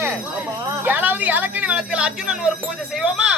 தானே? ஏழாவது இலக்கணி வனத்தில் அர்ஜுனன் ஒரு பூஜை செய்வோமா?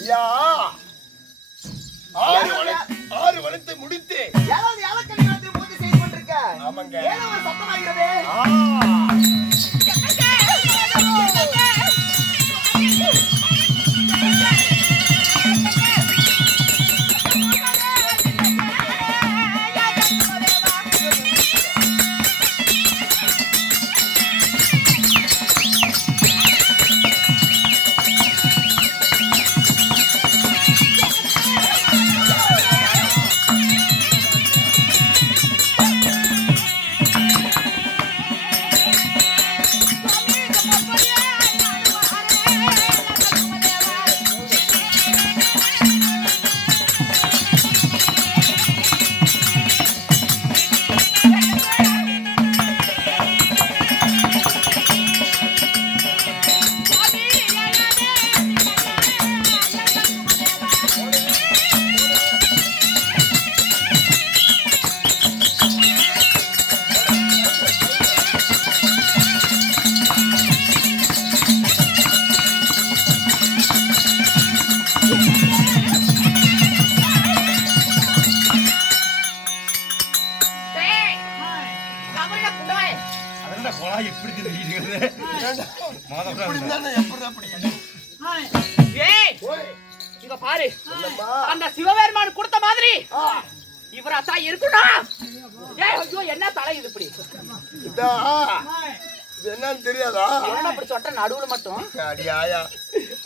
ஐயா, ஆறு வனத்தை முடித்து ஏழாவது இலக்கணி வனத்தை பூஜை செய்து கொண்டிருக்க. ஆமாங்க. ஏழாவது சத்தமாகிறது. அந்த சிவபெருமான் கொடுத்த மாதிரி இவராத்தா இருக்கணும். என்ன தலை இது இப்படி என்னன்னு தெரியாதா? என்ன அப்படி சொட்ட நடுவுல மட்டும் அடியாயா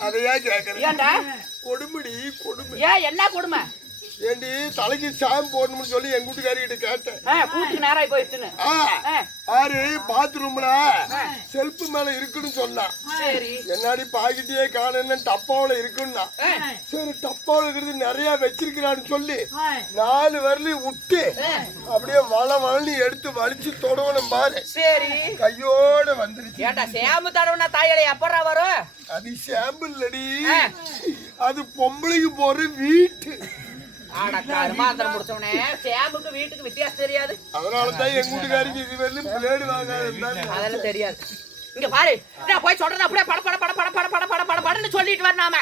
அதையா கேக்குறேன். ஏன்டா கொடுமைடி கொடுமை? ஏன் என்ன கொடுமை? ஏண்டி தலைக்கு சாயம் போடணும்னு சொல்லி எங்க வீட்டுக்காரிகிட்ட கேட்டேன். கூட்டுக்கு நேராய் போயிடுச்சுன்னு. ஆறு பாத்ரூம்ல செல்ஃப் மேல இருக்குன்னு சொன்னா. என்னாடி பாக்கிட்டே காணன்னு டப்பாவில இருக்குன்னா. சரி டப்பாவில இருக்கிறது நிறைய வச்சிருக்கிறான்னு சொல்லி 4 வரலையும் விட்டு அப்படியே வளன்னு எடுத்து வலிச்சு தொடவணும் பாரு. சரி கையோட வந்துருச்சு. ஏண்டா சேம்பு தடவுனா தாயலை எப்பறா வரும்? அது சேம்பு இல்லடி, அது பொம்பளைக்கு போற வீட்டு. ஆனா கர்மாந்திரம் முடிச்சவனே சேம்புக்கு வீட்டுக்கு வித்தியாசம் தெரியாது. அதனாலதான் எங்க வீட்டுக்காரிக்கு இது வரலும் பிளேடு வாங்காது. அதெல்லாம் தெரியாது. இங்க பாரு, நான் போய் சொல்றது அப்படியே பட பட பட பட பட பட பட பட படன்னு சொல்லிட்டு வரனாம.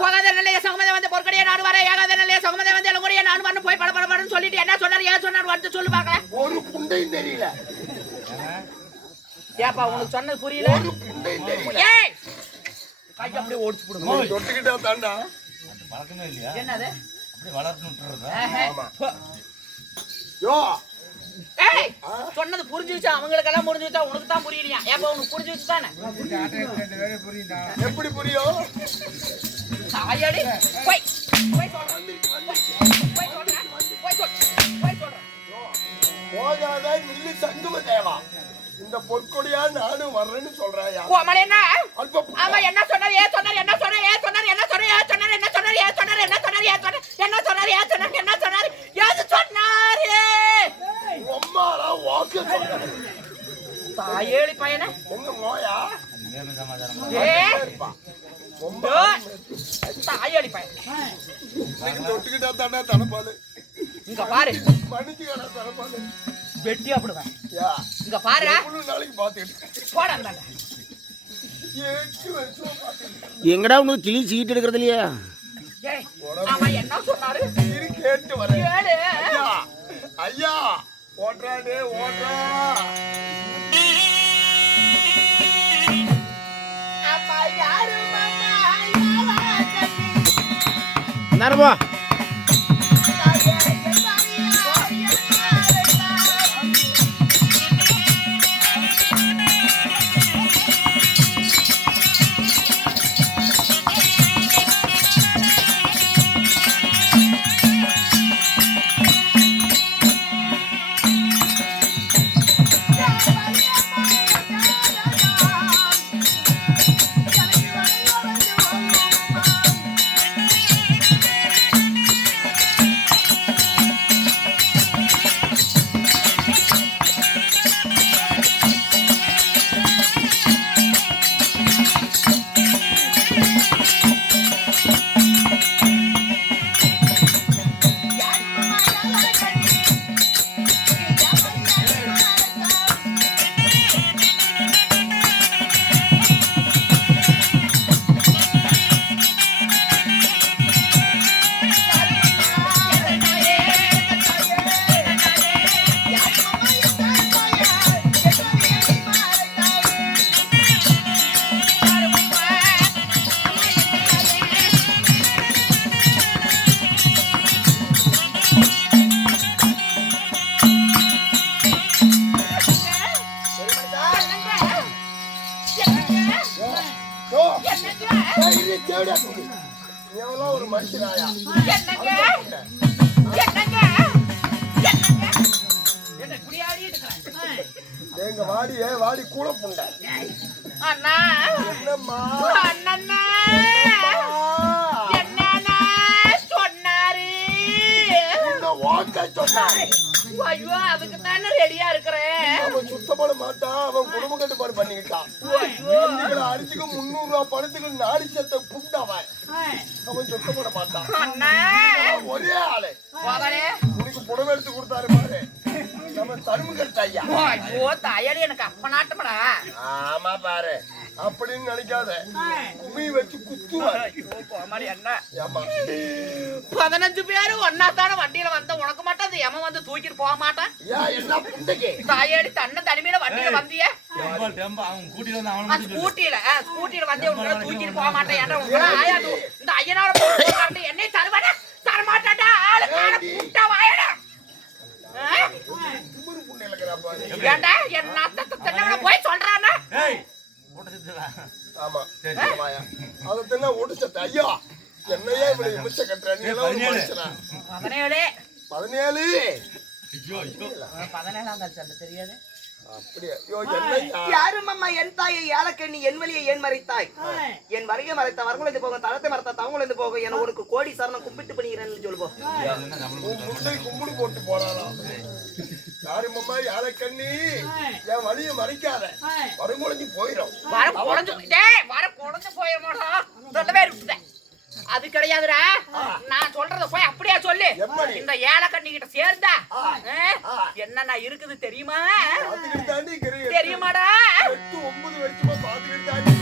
போகாத நிலைய சகமதை வந்து பொற்கடியே நாடு வர ஏகாத நிலைய சகமதை வந்து எல்லோடைய நான் வரணும் போய் படபடன்னு சொல்லிட்டு என்ன சொன்னார் ஏன் சொன்னார் வந்து சொல்லு பார்க்கலாம். ஒரு புண்டையும் தெரியல. ஏப்பா உனக்கு சொன்னது புரியல? ஒரு புண்டையும் தெரியல. ஏய் கை அப்படியே ஓடிச்சு போடுங்க. தொட்டுக்கிட்டா தாண்டா. அந்த பழக்கமே இல்லையா? என்னது? அப்படியே வளர்த்து விட்டுறதா? ஆமா. யோ ஏய் சொன்னது புரிஞ்சுச்சா? அவங்களுக்கெல்லாம் புரிஞ்சுச்சா? உனக்கு தான் புரியலையா? ஏப்பா உனக்கு புரிஞ்சுச்சு தானே? எப்படி புரியும்? தாயடி போய் போய் சொல்றேன் போய் சொல்றேன் போய் சொல்றேன். போகாத நில்லு சங்கும தேவா. இந்த பொற்கொடியா நானும் வர்றேன்னு சொல்றாயா? கோமள என்ன? ஆமா என்ன சொன்னார் ஏன் சொன்னார் என்ன சொன்னார் ஏன் சொன்னார் என்ன சொன்னார் ஏன் சொன்னார் என்ன சொன்னார் ஏன் சொன்னார் என்ன சொன்னார் ஏன் சொன்னார் என்ன சொன்னார் ஏன் சொன்னார் என்ன சொன்னார் ஏது சொன்னார்? அம்மாடா வாக்கு சொல்ற. தாயேளி பையனே எங்க மோயா? அது மேல சமாதானம். தாயேளி பையன் நீங்க தொட்டுக்கிட்டா தாண்டா தனப்பாலு. இங்க பாரு மன்னிச்சுக்கடா தனப்பாலு. வெட்டி அப்படிதான். யா இங்க பாரு ஒரு நாளைக்கு பாத்துக்கிட்டு போடா அந்தாண்ட. 8 வருஷம் பாத்துக்கிட்டு எங்கடா உங்களுக்கு கிளி சீட் எடுக்கிறது இல்லையா? ஏய் அவன் என்ன சொன்னாரு? இரு கேட்டு வரேன். கேளு. ஐயா ஐயா ஓட்றானே ஓட்றா. அப்பா யாரு மாமா யாவா கண்ணி நரபா ஒரு மனுஷனாயா? எங்க வாடியே வாடி கூட புண்ட. அண்ணா என்னம்மா அண்ணா என்னண்ணா சொன்னாரு? இந்த வாக்க சொன்னாரு. ஐயோ அதுக்கு தானே ரெடியா இருக்கிறேன். அவன் சுத்தப்பட மாட்டான். அவன் குடும்ப கட்டுப்பாடு பண்ணிக்கிட்டான். அரிசிக்கு 300 ரூபாய் பணத்துக்கு நாடி சத்த புண்டவன். அவன் சுத்தப்பட மாட்டான். அண்ணா ஒரே ஆளு போகலே உனக்கு புடவை எடுத்து கொடுத்தாரு பாரு. நம்ம தருமுகர் ஐயா. ஐயோ தாயடி எனக்கு அப்ப நாட்டமடா. ஆமா பாரு அப்படின்னு நினைக்காத. குமி வச்சு குத்துவாரு. என்ன ஏமா 15 பேரு ஒன்னாத்தான வண்டியில வந்த உனக்கு மட்டும் அந்த எமன் வந்து தூக்கிட்டு போக மாட்டான். என்ன புண்டைக்கு தாயடி தன்ன தனிமையில வண்டியில வந்திய அவன் கூட்டிட்டு வந்து அவன ஸ்கூட்டியில வந்து உங்களை தூக்கிட்டு போக மாட்டேன். ஏன்டா உனக்கு ஆயாது இந்த ஐயனார போட்டு என்னை தருவானே தரமாட்டாடா. ஆளு காண கூட்ட வாயடா. குமுறு புண்டையில பாரு. ஏன்டா என்ன அத்த தன்னவன போய் சொல்றானே. ஏய் ஓட்ட செத்துடா. ஆமா வாயா. அத தின்ன ஓடிச்சட்ட ஐயா. என்னையே இப்படி மிச்ச கட்டற நீ எல்லாம் ஒரு மனுஷனா? 17 17 ஐயோ ஐயோ 17ஆம் தான் சொல்ல தெரியாது. அப்படியே யோ என்னையா? யாரு மம்மா என் தாயை யாழக்கண்ணி என் வழியை ஏன் மறைத்தாய்? என் வரைய மறைத்த வரங்குலந்து போக தளத்தை மறைத்த தவங்குலந்து போக என உனக்கு கோடி சரணம் கும்பிட்டு பண்ணிக்கிறேன்னு சொல்லுவோம். உன் முட்டை கும்பிடு போட்டு போறானா? யாரு மம்மா யாழக்கண்ணி என் வழியை மறைக்காத. வரங்குலஞ்சி போயிடும். வர குழஞ்சு போயிருமாடா. சொல்லவே இருக்குதே அது கிடையாதுடா. நான் சொல்றத போய் அப்படியே சொல்லு. இந்த ஏலக்கண்ணி கிட்ட சேர்ந்தா என்னன்னா இருக்குது தெரியுமா? தெரியுமாடா? 8 9 வருஷமா பாத்துக்கிட்டு தாண்டி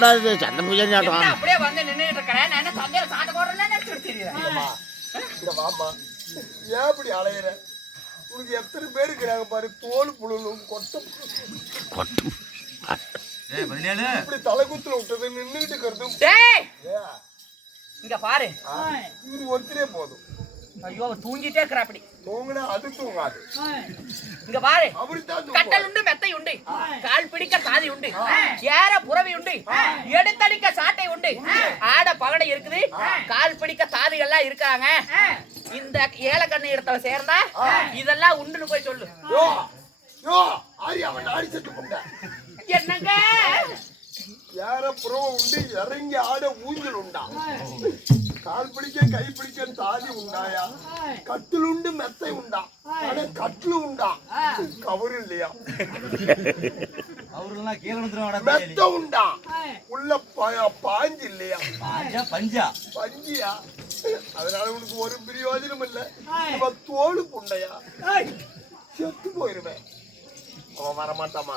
என்னடா இது சந்த பூஜை என்ன சாட்டம் அப்படியே வந்து நின்னுட்டு இருக்கறேன் நான் என்ன சந்தையில சாட்ட போடுறேன்னு நினைச்சிட்டு தெரியல இங்க வாமா ஏன் இப்படி அலையிற உனக்கு எத்தனை பேர் இருக்கிறாங்க பாரு தோல் புழுலும் கொட்டம் கொட்டும் ஏய் 17 இப்படி தலைக்குத்துல விட்டது நின்றுட்டு இருக்கிறது டேய் இங்க பாரு இவரு ஒருத்தரே போதும் ஐயோ அவர் தூங்கிட்டே இருக்கற அப்படி தூங்கினா அது தூங்காது இங்க பாரு அப்படித்தான் கட்டல் உண்டு மெத்தை உண்டு கால் பிடிக்க சாதி உண்டு ஏற புறவி உண்டு எடுத்தடிக்க சாட்டை உண்டு ஆட பகடை இருக்குது கால் பிடிக்க சாதிகள்லாம் இருக்காங்க இந்த ஏலக்கண்ணு இடத்துல சேர்ந்தா இதெல்லாம் உண்டுன்னு போய் சொல்லு யோ யோ ஆரி அவன் ஆடி செத்து போங்க என்னங்க யார புறவ உண்டு இறங்கி ஆட ஊஞ்சல் உண்டா கால் பிடிக்க கை பிடிக்க தாதி உண்டாயா கட்டில் உண்டு மெத்தை உண்டா ஆனா கட்டில் உண்டா கவரு இல்லையா அவரெல்லாம் கீழ வந்துருவாடா மெத்த உண்டா உள்ள பாஞ்சு இல்லையா பஞ்சா பஞ்சியா அதனால உனக்கு ஒரு பிரயோஜனம் இல்ல இவ தோடு புண்டையா செத்து போயிருவேன் அவன் வரமாட்டாமா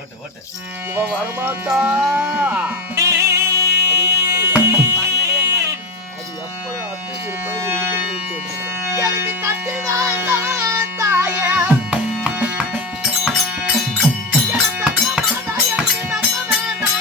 ஓட்டு ஓட்டு இவன் வரமாட்டா அது எப்ப அத்தைக்கு எனக்கு கட்டி வேண்டாம் தாயே எனக்கு அம்மா எனக்கு மெத்த வேண்டாம்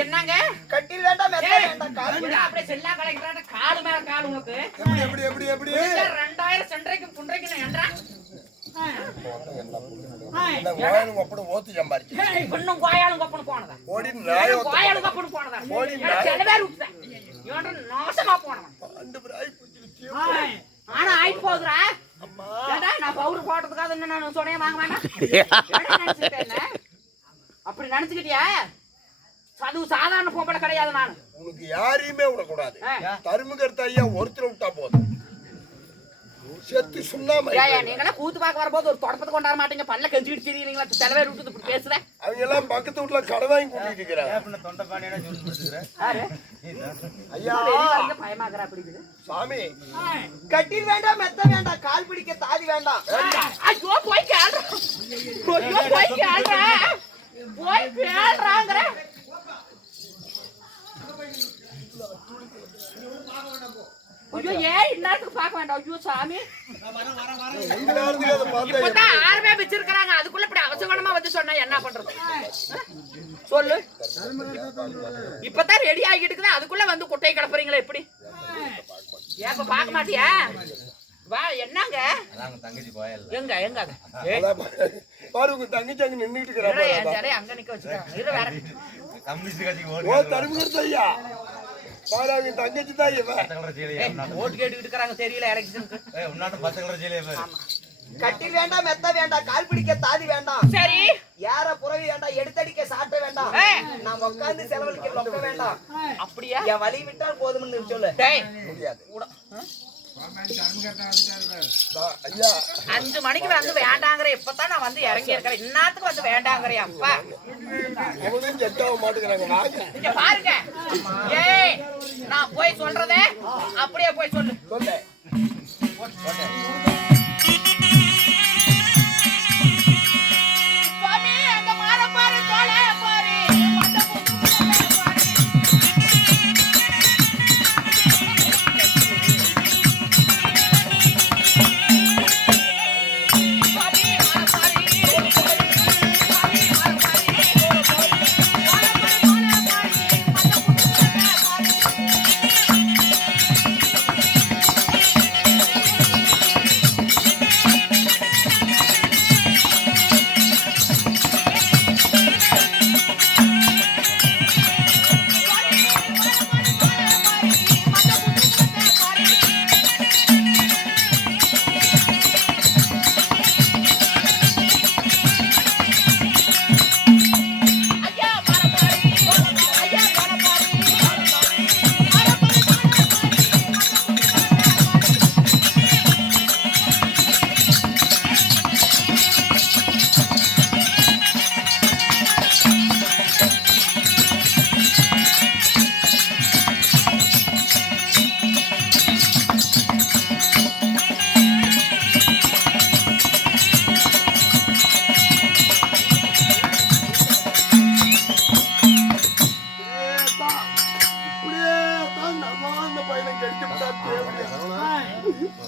என்னங்க கட்டில் வேண்டாம் மெத்த வேண்டாம் கால் அப்படியே செல்லா கலெக்டர் காடு மேல காடு உனக்கு எப்படி எப்படி எப்படி எப்படி 2000 சென்றைக்கும் புன்றைக்கும் நான் என்றா இந்த கோயிலுக்கு அப்படி ஓத்து சம்பாரிச்சு இன்னும் கோயாளும் கப்பனு போனதா ஓடி நாய் கோயாளும் கப்பனு போனதா சில பேர் விட்டேன் இவன் நாசமா போனவன் ஆண்டு பிராய் புடிச்சு ஆனா ஆயிட்டு போகுதுடா ஏடா நான் பவுடர் போடுறதுக்காக இன்னும் நான் சொன்னையே வாங்க வேண்டாம் அப்படி நினைச்சுக்கிட்டியா அது சாதாரண பொம்பளை கிடையாது நான் உனக்கு யாரையுமே விடக்கூடாது தருமுகர்த்த ஐயா ஒருத்தர் விட்டா போதும் செத்து சுண்ணாம நீங்களா கூத்து பார்க்க வரும்போது ஒரு தொடப்பத்தை கொண்டாட மாட்டீங்க பல்ல கெஞ்சிக்கிட்டு தெரியுங்களா சில பேர் விட்டு இப்படி பேசுறேன் அவங்க எல்லாம் பக்கத்து வீட்டுல கடை வாங்கி கூட்டிட்டு இருக்கிறாங்க தொண்டை பாண்டியனா சொல்லி ஐயா பயமாக்குறா அப்படி சாமி கட்டில் வேண்டாம் மெத்த வேண்டாம் கால் பிடிக்க தாதி வேண்டாம் ஐயோ போய் கேள்றா ஐயோ போய் கேள்றா போய் கேள்றாங்கற ஐயோ ஏன் இன்னத்துக்கு பார்க்க வேண்டாம் ஐயோ சாமி இப்பதான் ஆர்வே வச்சிருக்காங்க அதுக்குள்ள இப்படி அவசரமா வந்து சொன்னா என்ன பண்றது சொல்லு இப்பதான் ரெடி ஆகிட்டு இருக்குது அதுக்குள்ள வந்து குட்டையை கிளப்புறீங்களா எப்படி ஏப்ப பார்க்க மாட்டியா வா என்னங்க தங்கச்சி போயல எங்க எங்க பாரு உங்க தங்கச்சி அங்க நின்னுட்டு இருக்கிறா அங்க நிக்க வச்சுக்க இரு வேற கம்யூனிஸ்ட் கட்சிக்கு ஓ தருமுகர்த்த ஐயா பாரு அவங்க தங்கச்சி தான் இவன் ஓட்டு கேட்டுக்கிட்டு இருக்காங்க தெரியல எலெக்ஷனுக்கு உன்னாட்டும் 10 கலர் ஜெயிலே பேர் கட்டில் வேண்டாம் மெத்த வேண்டாம் கால் பிடிக்க தாதி வேண்டாம் சரி யார புறவி வேண்டாம் எடுத்தடிக்க சாட்ட வேண்டாம் நான் உட்கார்ந்து செலவழிக்க லொக்க வேண்டாம் அப்படியா என் வழி விட்டால் போதும்னு சொல்லு டேய் முடியாது உட- ஐயா 5 மணிக்கு வந்து வேண்டாங்கற இப்பதான் நான் வந்து இறங்கி இருக்கேன் இன்னத்துக்கு வந்து வேண்டாங்கறியா அப்பா அவனும் செட்டாக மாட்டேங்கிறாங்க வாங்க இங்க பாருங்க ஏய் நான் போய் சொல்றதே அப்படியே போய் சொல்லு சொல்லு சாமி அந்த மாற பாரு தோளே பாரு மண்ட புது பாரு சாமி மாற பாரு சாமி மாற பாரு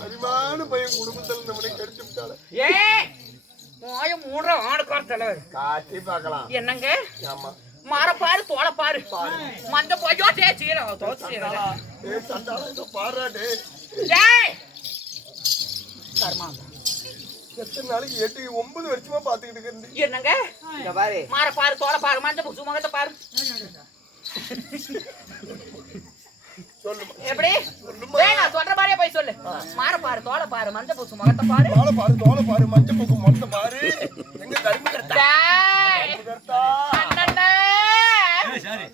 அரிமான பையன் குடும்பத்துல நம்மளை கெடுத்து விட்டால. ஏய் மோய மூடுற ஆடு கார்த்தல காட்டி பார்க்கலாம். என்னங்க ஆமா. மாற பாரு தோள பாரு மந்த போயோ தேச்சீரா தோச்சீரா ஏய் சண்டால இத பாறா டேய். டேய் கர்மா எத்தனை நாளைக்கு 8 9 வருஷமா பாத்துக்கிட்டு இருக்கேன். என்னங்க இங்க பாரு மாற பாரு தோள பாரு மந்த புசு முகத்தை பாரு சொல்லுமா. எப்படி டேய் நான் சொல்ற மாதிரியே போய் சொல்லு மாற பாரு தோள பாரு மந்த புசு முகத்தை பாரு தோள பாரு மஞ்ச பக்கு மொத்த பாரு. எங்க கரும்பு கர்த்தா. டேய் கர்த்தா. அண்ணனே சாரி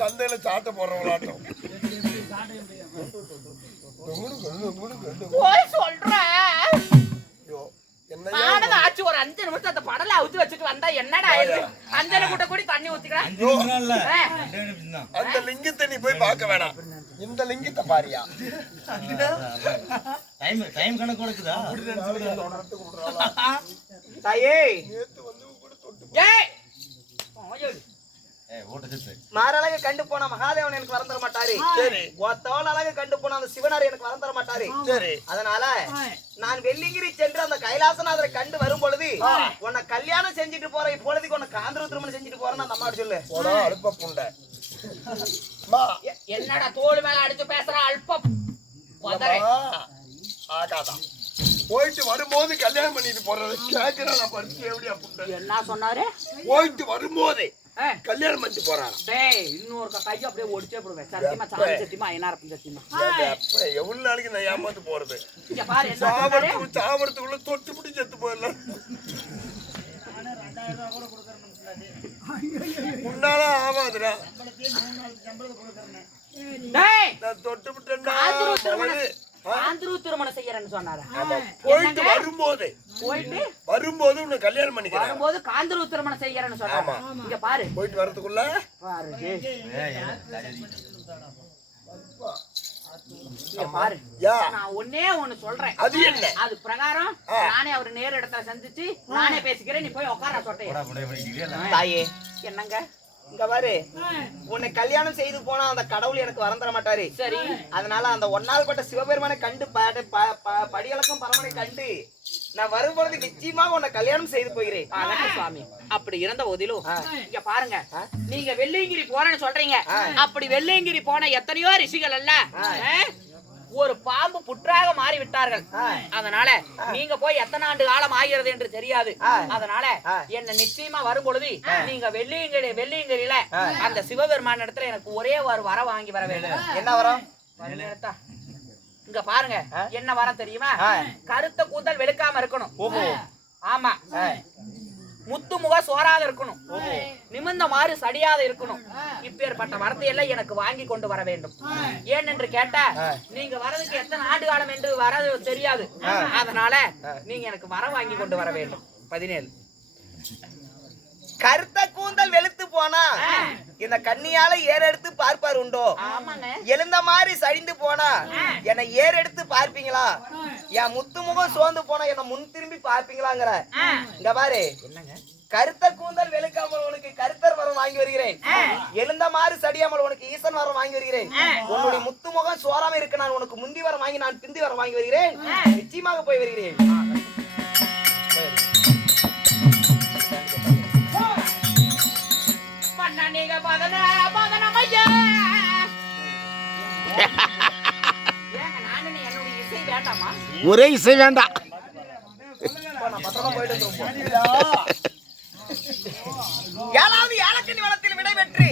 சந்தையில சாட்ட போறவளாட்டம். போய் சொல்ற என்ன நானும் ஆச்சு ஒரு 5 நிமிஷம் அந்த படல அவுத்து வச்சுட்டு வந்தா என்னடா ஆயிடுது அஞ்சல கூட்ட கூடி தண்ணி ஊத்திக்கிறேன் 5 நிமிஷம் இல்ல 2 நிமிஷம் தான். அந்த லிங்கத்தை நீ போய் பார்க்க வேணாம். இந்த லிங்கத்தை பாரியா. டைம் கணக்கு கொடுக்குதா? தாயே நேத்து வந்து கூட தொட்டு ஏய் ஓயோடி ஏய் ஓட்ட செத்து. மாரழக கண்டு போன மகாதேவன் எனக்கு வரம் தர மாட்டாரு. சரி. ஒத்தவள் அழகு கண்டு போன அந்த சிவனார் எனக்கு வரம் தர மாட்டாரு. சரி. அதனால நான் வெள்ளிங்கிரி சென்று அந்த கைலாசநாதரை கண்டு வரும் பொழுது உன்னை கல்யாணம் செஞ்சுட்டு போற இப்பொழுதுக்கு உன்னை காந்தர திருமணம் செஞ்சுட்டு போறேன்னு அந்த அம்மா சொல்லு. போடா அழுப்ப புண்டை. மா என்னடா தோள் மேல அடிச்சு பேசுற அல்பம் உதறே ஆகாதான். போயிட்டு வரும்போது கல்யாணம் பண்ணிட்டு போறது கேக்குறா பரிசு எப்படியா புண்டை. என்ன சொன்னாரு போயிட்டு வரும்போதே கல்யாணம் பண்ணிட்டு போறான். டேய் இன்னொரு கையை அப்படியே ஒடிச்சே போடுவேன் சத்தியமா சாமி சத்தியமா ஐனாரப்பன் சத்தியமா எவ்வளவு நாளைக்கு நான் ஏமாத்து போறது. இங்க பாரு என்ன சொன்னாரு சாவறதுக்குள்ள தொட்டு பிடி செத்து போயிடலாம். முன்னால ஆகாதுடா. டேய் நான் தொட்டு விட்டேன்னா ஆந்திரு திருமணம் செய்யறேன்னு சொன்னாரு போயிட்டு வரும்போது உன்னை கல்யாணம் பண்ணிக்கிறேன். வரும்போது காந்தரு திருமணம் செய்யறேன்னு சொன்னாரு. இங்க பாரு போயிட்டு வரதுக்குள்ள பாரு ஏய் இங்க பாரு யா நான் ஒண்ணே ஒண்ணு சொல்றேன். அது என்ன? அது பிரகாரம் நானே அவர் நேர இடத்துல சந்திச்சு நானே பேசிக்கிறேன். நீ போய் உட்கார சொட்டையா. போடா புண்டை பண்ணிக்கிறீங்களா? தாயே என்னங்க இங்க பாரு உன்னை கல்யாணம் செய்து போனா அந்த கடவுள் எனக்கு வரம் தர மாட்டாரு. சரி அதனால அந்த ஒன்னால் பட்ட சிவபெருமானை கண்டு படியளக்கும் பரமனை கண்டு நான் வரும் பொழுது நிச்சயமாக உன்னை கல்யாணம் செய்து போகிறேன். சுவாமி அப்படி இருந்த போதிலும் இங்க பாருங்க நீங்க வெள்ளியங்கிரி போறேன்னு சொல்றீங்க. அப்படி வெள்ளியங்கிரி போன எத்தனையோ ரிஷிகள் அல்ல ஒரு பாம்பு புற்றாக மாறி விட்டார்கள். அதனால நீங்க போய் எத்தனை ஆண்டு காலம் ஆகிறது என்று தெரியாது. அதனால என்ன நிச்சயமா வரும் பொழுது நீங்க வெள்ளியங்கிரியில அந்த சிவபெருமான இடத்துல எனக்கு ஒரே ஒரு வரம் வாங்கி வர வேண்டும். என்ன வரம்? இங்க பாருங்க என்ன வரம் தெரியுமா? கருத்த கூந்தல் வெளுக்காம இருக்கணும். ஆமா முத்து முக சோறாத இருக்கணும். நிமிர்ந்த மாதிரி சடியாத இருக்கணும். இப்பேற்பட்ட வரத்தை எல்லாம் எனக்கு வாங்கி கொண்டு வர வேண்டும். ஏனென்று கேட்டா நீங்க வரதுக்கு எத்தனை ஆண்டு காலம் என்று வரது தெரியாது. அதனால நீங்க எனக்கு வரம் வாங்கி கொண்டு வர வேண்டும். 17 கருத்த கூந்தல் வெளுத்து போனா இந்த கண்ணியால ஏறெடுத்து பார்ப்பார் உண்டோ? எழுந்த மாதிரி சரிந்து போனா என்னை ஏறெடுத்து பார்ப்பீங்களா? என் முத்து முகம் சோர்ந்து போனா என்ன முன் திரும்பி பார்ப்பீங்களாங்கிற. இங்க பாரு கருத்த கூந்தல் வெளுக்காமல் உனக்கு கருத்தர் வரம் வாங்கி வருகிறேன். எழுந்த மாதிரி சடியாமல் உனக்கு ஈசன் வரம் வாங்கி வருகிறேன். உன்னுடைய முத்து முகம் சோறாம இருக்கு நான் உனக்கு முந்தி வரம் வாங்கி நான் பிந்தி வரம் வாங்கி வருகிறேன். நிச்சயமாக போய் வருகிறேன். ஒரே இசை வேண்டாம். ஏழாவது ஏலக்கண்ணி வனத்தில் விடை பெற்று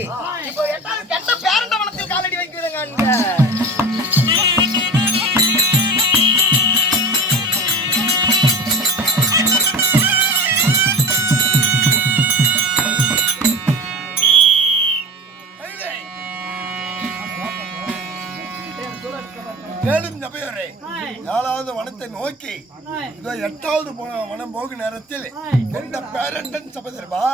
இப்போ 8வது கெட்ட பேரண்ட வனத்தில் காலடி வைக்கிறேங்க. ஏழாவது வனத்தை நோக்கி 8வது வனம் போகும் நேரத்தில் எந்த பேரண்டன் சபதர்பா